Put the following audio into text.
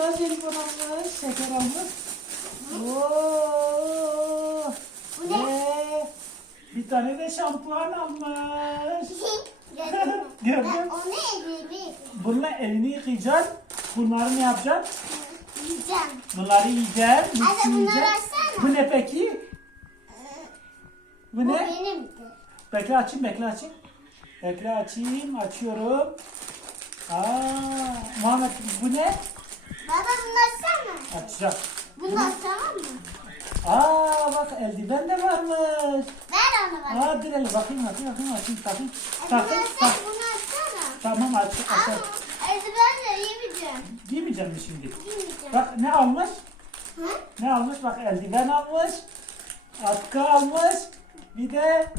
Aa, jelibon almış, şeker almış. Oo. Bu ne? Ve bir tane de şampuan almış. Gördün mü? Gördüm. Ben onu elimi Bununla elini yıkayacaksın. Bunları ne yapacaksın? yiyeceğim. Bunları yiyeceksin. Anne, bunları yiyeceksin. açsana. Bu ne peki? Bu Bu ne? benimdi. Bekle açayım, bekle açayım. Bekle açayım, açıyorum. Aa, Muhammed bu ne? Baba bunu açsana. Açacağım. Bunu açamam mı? Aa bak eldiven de varmış. Ver onu bana. Aa dur hele bakayım, bakayım, bakayım, açayım, takayım. E, bunu Takayım, açsana, tak. bunu açsana. Tamam aç, aç. Ama eldivenle yemeyeceğim. Giymeyeceğim mi şimdi? Yemeyeceğim. Bak ne almış? Hı? Ne almış? Bak eldiven almış. Atkı almış. Bir de